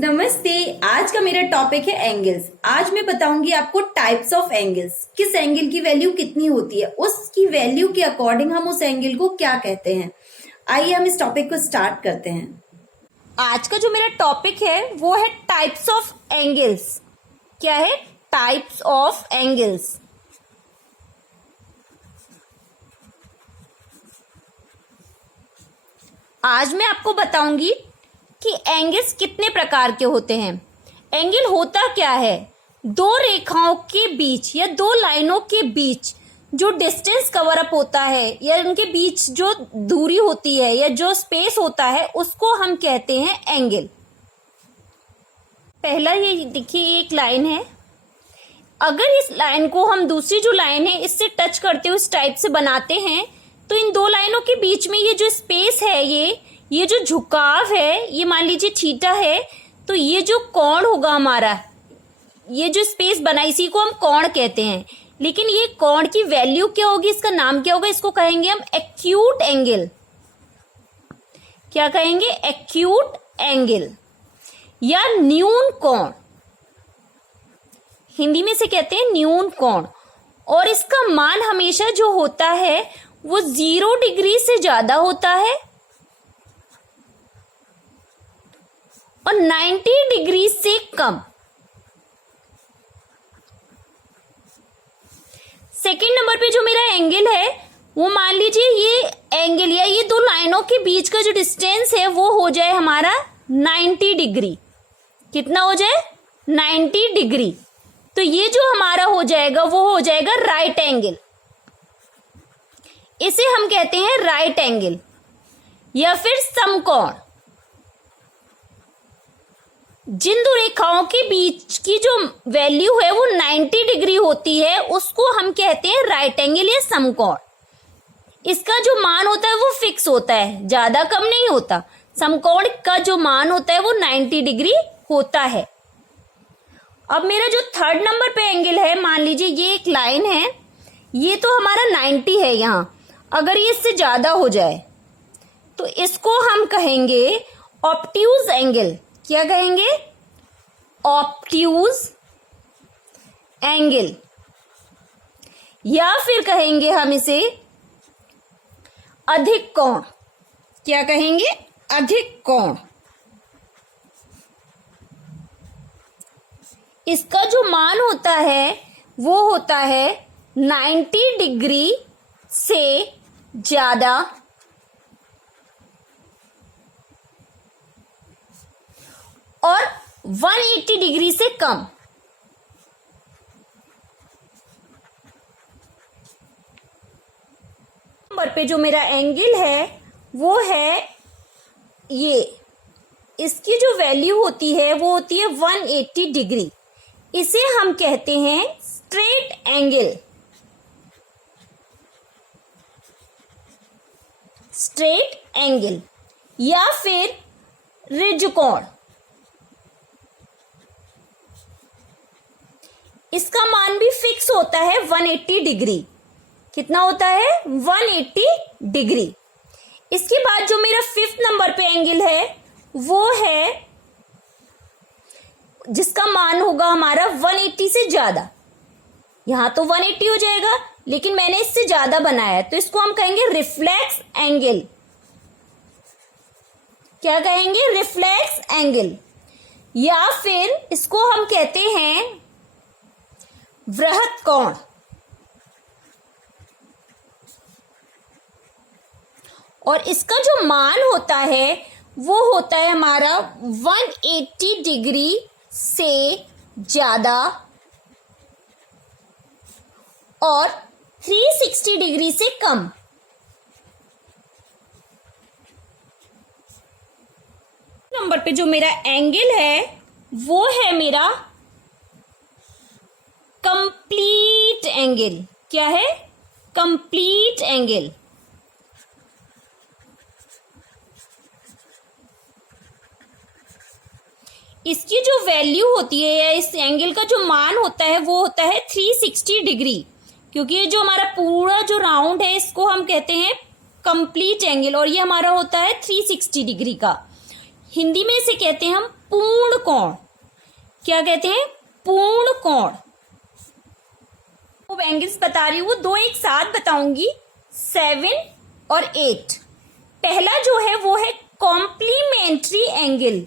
नमस्ते। आज का मेरा टॉपिक है एंगल्स। आज मैं बताऊंगी आपको टाइप्स ऑफ एंगल्स, किस एंगल की वैल्यू कितनी होती है, उसकी वैल्यू के अकॉर्डिंग हम उस एंगल को क्या कहते हैं। आइए हम इस टॉपिक को स्टार्ट करते हैं। आज का जो मेरा टॉपिक है वो है टाइप्स ऑफ एंगल्स। क्या है? Types of angles. आज मैं आपको बताऊंगी कि एंगल्स कितने प्रकार के होते हैं। एंगल होता क्या है? दो रेखाओं के बीच या दो लाइनों के बीच जो डिस्टेंस कवर अप होता है या उनके बीच जो दूरी होती है या जो स्पेस होता है उसको हम कहते हैं एंगल। पहला ये देखिए, एक लाइन है। अगर इस लाइन को हम दूसरी जो लाइन है इससे टच करते हुए इस टाइप से बनाते हैं तो इन दो लाइनों के बीच में ये जो स्पेस है, ये जो झुकाव है, ये मान लीजिए थीटा है, तो ये जो कोण होगा हमारा, ये जो स्पेस बना इसी को हम कोण कहते हैं। लेकिन ये कोण की वैल्यू क्या होगी, इसका नाम क्या होगा? इसको कहेंगे हम एक्यूट एंगल। क्या कहेंगे? एक्यूट एंगल या न्यून कोण। हिंदी में से कहते हैं न्यून कोण। और इसका मान हमेशा जो होता है वो 0 डिग्री से ज्यादा होता है और 90 डिग्री से कम। सेकेंड नंबर पे जो मेरा एंगल है वो मान लीजिए ये एंगल या ये दो लाइनों के बीच का जो डिस्टेंस है वो हो जाए हमारा 90 डिग्री। कितना हो जाए? 90 डिग्री। तो ये जो हमारा हो जाएगा वो हो जाएगा राइट एंगल। इसे हम कहते हैं राइट एंगल या फिर समकोण। जिन दो रेखाओं के बीच की जो वैल्यू है वो 90 डिग्री होती है उसको हम कहते हैं राइट एंगल या समकोण। इसका जो मान होता है वो फिक्स होता है, ज्यादा कम नहीं होता। समकोण का जो मान होता है वो 90 डिग्री होता है। अब मेरा जो थर्ड नंबर पे एंगल है, मान लीजिए ये एक लाइन है, ये तो हमारा 90 है। यहां अगर ये इससे ज्यादा हो जाए तो इसको हम कहेंगे ऑब्ट्यूज एंगल। क्या कहेंगे? ऑब्ट्यूज एंगल या फिर कहेंगे हम इसे अधिक कोण। क्या कहेंगे? अधिक कोण। इसका जो मान होता है वो होता है 90 डिग्री से ज्यादा और 180 डिग्री से कम। नंबर पे जो मेरा एंगल है वो है ये, इसकी जो वैल्यू होती है वो होती है 180 डिग्री। इसे हम कहते हैं स्ट्रेट एंगल। स्ट्रेट एंगल या फिर रिज कोण। इसका मान भी फिक्स होता है 180 डिग्री। कितना होता है? 180 डिग्री। इसके बाद जो मेरा फिफ्थ नंबर पे एंगल है वो है जिसका मान होगा हमारा 180 से ज्यादा। यहां तो 180 हो जाएगा लेकिन मैंने इससे ज्यादा बनाया है तो इसको हम कहेंगे रिफ्लेक्स एंगल। क्या कहेंगे? रिफ्लेक्स एंगल या फिर इसको हम कहते हैं वृहत कोण। और इसका जो मान होता है वो होता है हमारा 180 डिग्री से ज्यादा और 360 डिग्री से कम। नंबर पे जो मेरा एंगल है वो है मेरा कंप्लीट एंगल। क्या है? Complete angle. इसकी जो वैल्यू होती है या इस एंगल का जो मान होता है वो होता है 360 डिग्री, क्योंकि ये जो हमारा पूरा जो राउंड है इसको हम कहते हैं कंप्लीट एंगल और ये हमारा होता है 360 डिग्री का। हिंदी में इसे कहते हैं हम पूर्ण कोण। क्या कहते हैं? पूर्ण कोण। वो एंगल्स बता रही हूँ वो दो एक साथ बताऊंगी, 7 और 8। पहला जो है वो है कॉम्प्लीमेंट्री एंगल,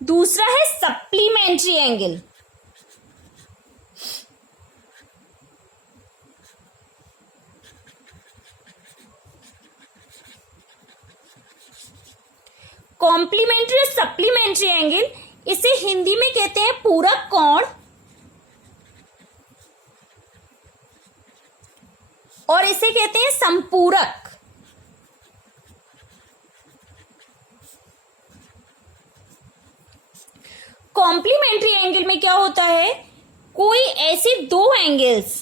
दूसरा है सप्लीमेंट्री एंगल। कॉम्प्लीमेंट्री और सप्लीमेंट्री एंगल, इसे हिंदी में कहते हैं पूरक कोण और इसे कहते हैं संपूरक। कॉम्प्लीमेंट्री एंगल में क्या होता है, कोई ऐसे दो एंगल्स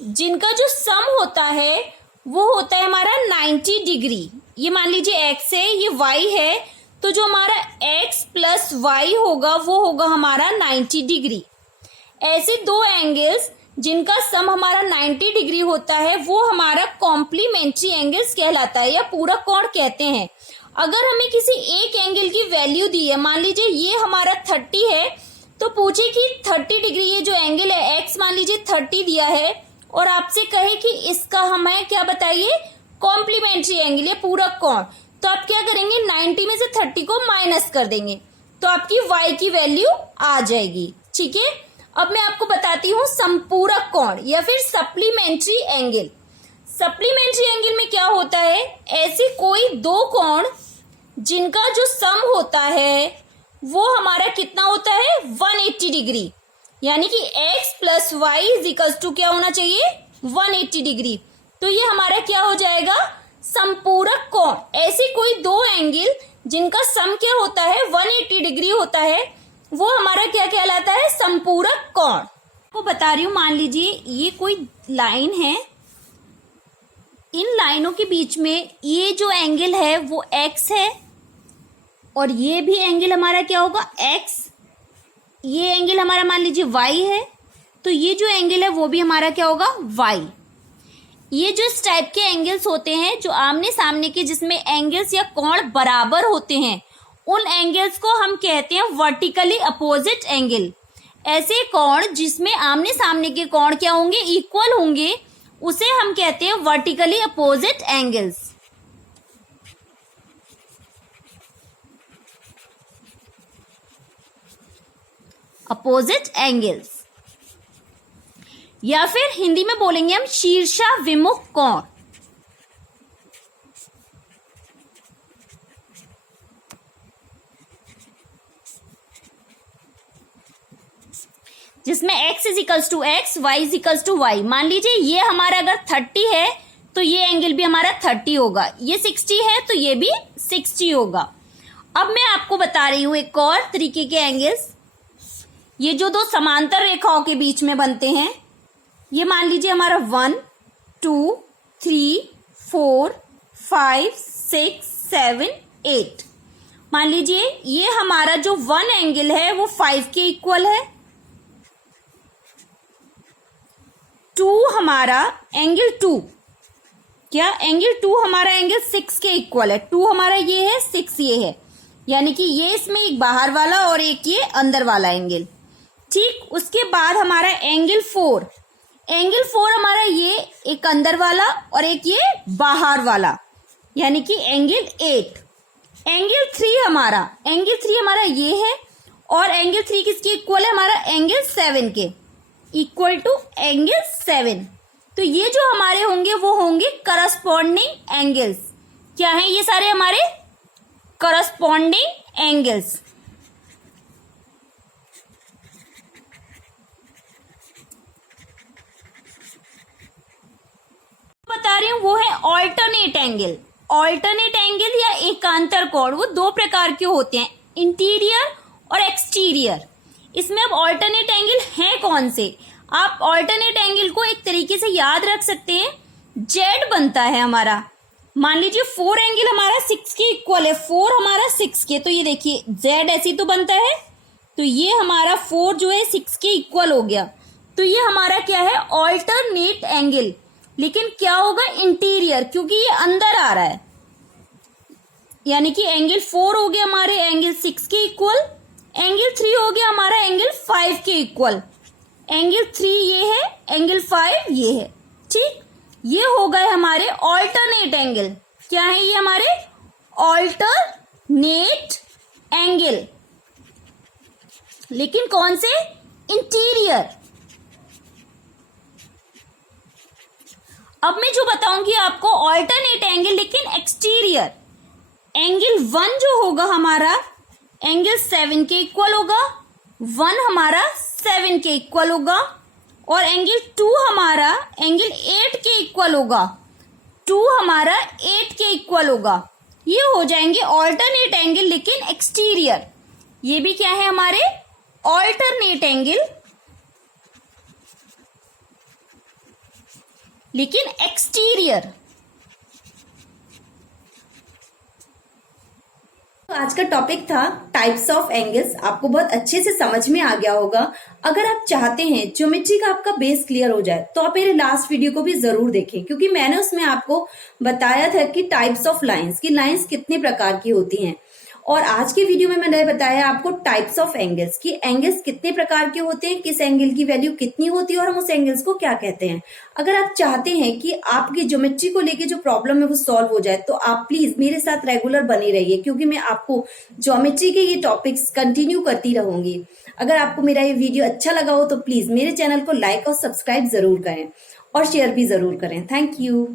जिनका जो सम होता है वो होता है हमारा 90 डिग्री। ये मान लीजिए x है, ये y है, तो जो हमारा x प्लस y होगा वो होगा हमारा 90 डिग्री। ऐसे दो एंगल्स जिनका सम हमारा 90 डिग्री होता है वो हमारा कॉम्प्लीमेंट्री एंगल्स कहलाता है या पूरक कोण कहते हैं। अगर हमें किसी एक एंगल की वैल्यू दी है, मान लीजिए ये हमारा 30 है, तो पूछे कि 30 डिग्री ये जो एंगल है x मान लीजिए 30 दिया है और आपसे कहे कि इसका हमें क्या बताइए, कॉम्प्लीमेंट्री एंगल या पूरक कोण, तो आप क्या करेंगे, 90 में से 30 को माइनस कर देंगे तो आपकी y की वैल्यू आ जाएगी। ठीक है, अब मैं आपको बताती हूँ संपूरक कोण या फिर सप्लीमेंट्री एंगल। सप्लीमेंट्री एंगल में क्या होता है, ऐसे कोई दो कोण जिनका जो सम होता है वो हमारा कितना होता है, 180 डिग्री, यानी कि x प्लस वाई इज इक्वल्स टू क्या होना चाहिए, 180 डिग्री। तो ये हमारा क्या हो जाएगा, संपूरक कोण। ऐसे कोई दो एंगल जिनका सम क्या होता है, 180 डिग्री होता है, वो हमारा क्या कहलाता है, संपूरक कोण। आपको बता रही हूं, मान लीजिए ये कोई लाइन है, इन लाइनों के बीच में ये जो एंगल है वो x है और ये भी एंगल हमारा क्या होगा, x। ये एंगल हमारा मान लीजिए y है, तो ये जो एंगल है वो भी हमारा क्या होगा, y। ये जो इस टाइप के एंगल्स होते हैं जो आमने सामने के, जिसमें एंगल्स या कोण बराबर होते हैं, उन एंगल्स को हम कहते हैं वर्टिकली अपोजिट एंगल। ऐसे कोण जिसमें आमने सामने के कोण क्या होंगे, इक्वल होंगे, उसे हम कहते हैं vertically opposite angles. Opposite angles, या फिर हिंदी में बोलेंगे हम शीर्षाभिमुख कोण। जिसमें x is equals to x, y is equals to y. मान लीजिए ये हमारा अगर 30 है तो ये एंगल भी हमारा 30 होगा, ये 60 है तो ये भी 60 होगा। अब मैं आपको बता रही हूं एक और तरीके के एंगल्स, ये जो दो समांतर रेखाओं के बीच में बनते हैं, ये मान लीजिए हमारा 1 2 3 4 5 6 7 8। मान लीजिए ये हमारा जो 1 एंगल है वो 5 के इक्वल है, 2 हमारा एंगल 2, क्या एंगल 2 हमारा एंगल 6 के इक्वल है। 2 हमारा ये है, 6 ये है, यानी कि ये इसमें एक बाहर वाला और एक ये अंदर वाला एंगल। ठीक, उसके बाद हमारा एंगल 4, एंगल 4 हमारा ये एक अंदर वाला और एक ये बाहर वाला, यानी कि एंगल 8। एंगल 3 हमारा ये है और एंगल 3 किसके इक्वल है, हमारा एंगल 7 के, इक्वल टू एंगल 7। तो ये जो हमारे होंगे वो होंगे करस्पॉन्डिंग एंगल्स। क्या है ये सारे हमारे करस्पॉन्डिंग एंगल्स। बता रही हूं वो है ऑल्टरनेट एंगल। ऑल्टरनेट एंगल या एकांतर कोण, वो दो प्रकार के होते हैं, इंटीरियर और एक्सटीरियर। इसमें अब ऑल्टरनेट एंगल है कौन से, आप ऑल्टरनेट एंगल को एक तरीके से याद रख सकते हैं, जेड बनता है हमारा। मान लीजिए 4 एंगल हमारा 6 के इक्वल है, 4 हमारा 6 के, तो ये देखिए जेड ऐसी तो बनता है, तो ये हमारा 4 जो है 6 के इक्वल हो गया, तो ये हमारा क्या है, ऑल्टरनेट एंगल। लेकिन क्या होगा इंटीरियर, क्योंकि ये अंदर आ रहा है, यानी कि एंगल 4 हो गया हमारे एंगल 6 के इक्वल, एंगल 3 हो गया हमारा एंगल 5 के इक्वल, एंगल 3 ये है, एंगल 5 ये है, ठीक। ये हो गए हमारे ऑल्टरनेट एंगल। क्या है ये हमारे ऑल्टरनेट एंगल, लेकिन कौन से, इंटीरियर। अब मैं जो बताऊंगी आपको ऑल्टरनेट एंगल लेकिन एक्सटीरियर। एंगल 1 जो होगा हमारा एंगल 7 के इक्वल होगा, 1 हमारा 7 के इक्वल होगा, और एंगल 2 हमारा एंगल 8 के इक्वल होगा, 2 हमारा 8 के इक्वल होगा। ये हो जाएंगे ऑल्टरनेट एंगल लेकिन एक्सटीरियर। ये भी क्या है हमारे ऑल्टरनेट एंगल लेकिन एक्सटीरियर। तो आज का टॉपिक था टाइप्स ऑफ एंगल्स। आपको बहुत अच्छे से समझ में आ गया होगा। अगर आप चाहते हैं ज्योमेट्री का आपका बेस क्लियर हो जाए तो आप मेरे लास्ट वीडियो को भी जरूर देखें, क्योंकि मैंने उसमें आपको बताया था कि टाइप्स ऑफ लाइंस, की लाइंस कितने प्रकार की होती हैं। और आज के वीडियो में मैंने बताया आपको टाइप्स ऑफ एंगल्स, की एंगल्स कितने प्रकार के होते हैं, किस एंगल की वैल्यू कितनी होती है और हम उस एंगल्स को क्या कहते हैं। अगर आप चाहते हैं कि आपकी ज्योमेट्री को लेके जो प्रॉब्लम है वो सॉल्व हो जाए तो आप प्लीज मेरे साथ रेगुलर बने रहिए, क्योंकि मैं आपको ज्योमेट्री के ये टॉपिक्स कंटिन्यू करती रहूंगी। अगर आपको मेरा ये वीडियो अच्छा लगा हो तो प्लीज मेरे चैनल को लाइक और सब्सक्राइब जरूर करें और शेयर भी जरूर करें। Thank you.